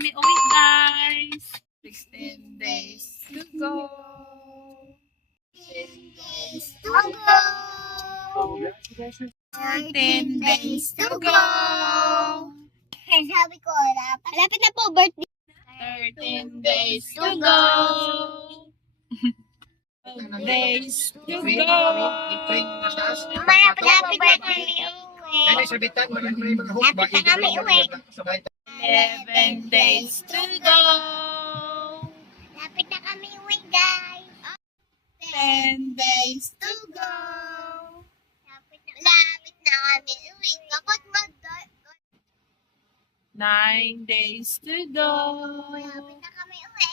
kami uwi, guys. 16 days to go. 16 days to go. 14 days to go. Sabi ko, malapit na po birthday. 13 days to go. 12 days to go. Malapit na kami uwi. Malapit na kami uwi. 11 days to go. Malapit na kami uwi, guys. 10 days to go. Malapit na kami uwi. Kapag 9 days to go. malapit na kami uwi.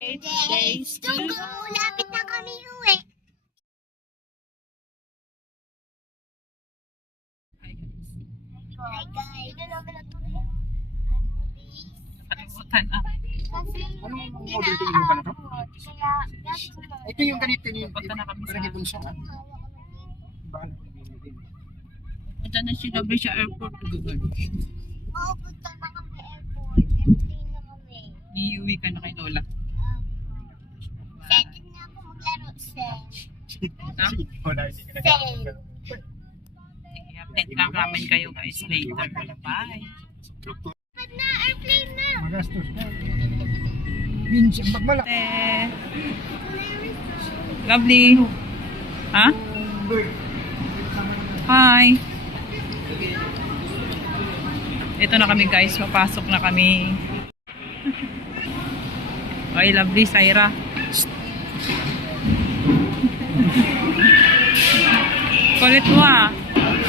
8 days to go. Malapit na kami uwi. Hi, guys. Ano namin natuloy? Nakalimutan na. Kasi, Anong model ito yung ba na to? kaya, Ito yung ganito niyo. Punta na kami sa Lagi dun siya. Punta na si Gabi sa airport. Pupunta na kami airport. Airplane na kami. Iuwi ka na kay Lola. Excited na ako maglaro. Sen. Ha? Sen. Sige, update lang namin kayo guys later. Bye. Pag na, airplane na. Magastos na. Minsan, magmala. Lovely. Ha? Hi. Ito na kami guys. Papasok na kami. Ay, lovely, Syra. Kulit mo ah.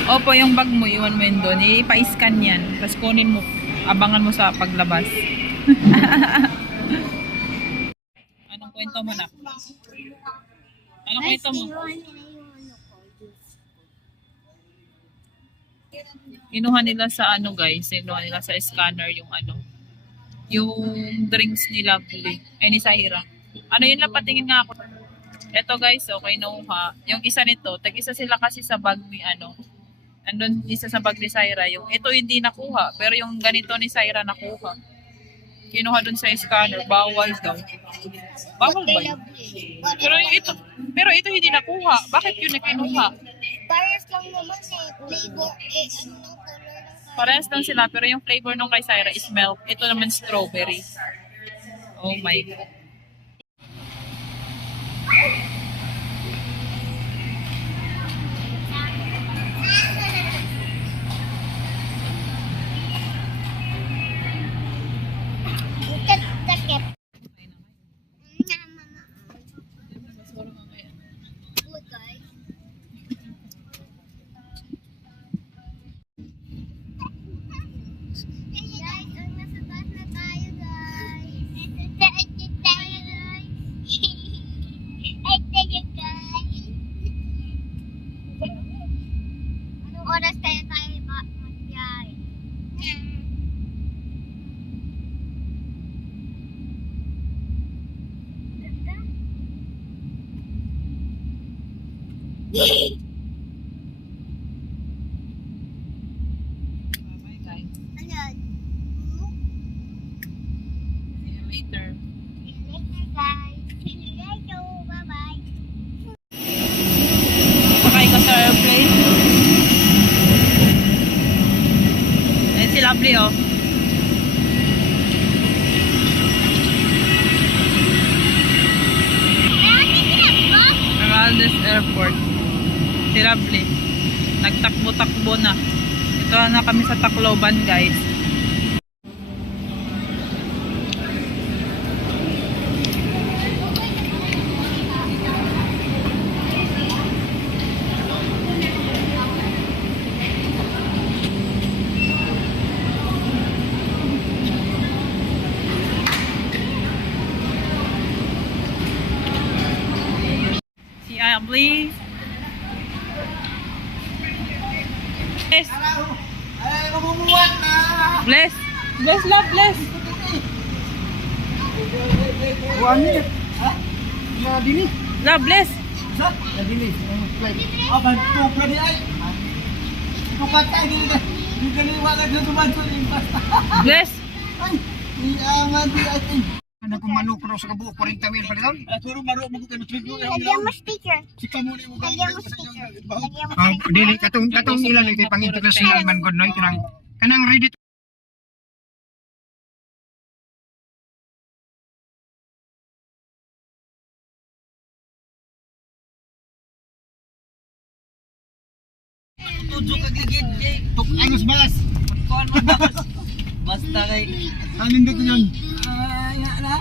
Opo, yung bag mo, iwan mo yun doon. Ipa-scan yan. Tapos kunin mo. Abangan mo sa paglabas. Anong kwento mo na? Anong kwento mo? Inuha nila sa ano guys, inuha nila sa scanner yung ano, yung drinks ni Lovely, ay ni Syra. Ano yun lang, patingin nga ako. Eto guys, okay, nakuha. Yung isa nito, tag-isa sila kasi sa bag ni ano, andun isa sa bag ni Syra. Yung ito hindi nakuha, pero yung ganito ni Syra nakuha. Kinuha dun sa scanner, bawal daw. Bawal ba yun? Pero ito hindi nakuha. Bakit yun na kinuha? Parehas lang naman eh. Flavor eh. Ano ng color ng Parehas lang sila, pero yung flavor nung kay Syra is milk. Ito naman strawberry. Oh my God. takip. Look, guys. Guys, ang nasa taas na tayo, guys. Exit tayo, guys. Exit guys. Anong oras tayo mag-yay? Bye guys. Ayan. See you later. See you later, guys. See you later. Bye-bye. Sakay ka sa airplane. Ayan si Lovely oh. Meraldes Airport. Si Lovely. Nagtakbo-takbo na. Ito na kami sa Tacloban guys. Si Lovely. Bless. Ay, mamumuwan na! Bless. Bless, love, bless. 1 minute. Ha? Nadini. Love, bless. Nadini. Flight. Ah, bantu pwede ay. Tukat tayo dito. Hindi kaliwanag na tumanto yung pasta. Bless! Ay, iyaman di atin. Ano kung manok ro sa kabuok 40 mil pala doon? Puro maro mo ko trigo. Lagyan mo sticker. Si Kamuli mo Lagyan mo sticker. Lagyan mo Ah, sticker. dili katong ilan kay pang international man good noy kanang ready to Tujo ka gigit, Jay. tok ayos balas. Kuan mo balas. Basta kay Alin dito yan? ya na.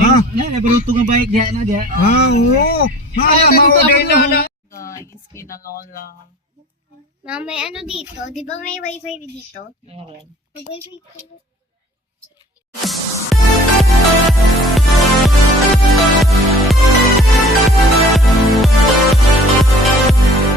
Ha? Na baruto nga bike diha na diha. Ah, oo. Hala, maudin na. Guys, kina Lola. Ma'am, may ano dito? Di ba may wifi dito? Meron. May wifi dito.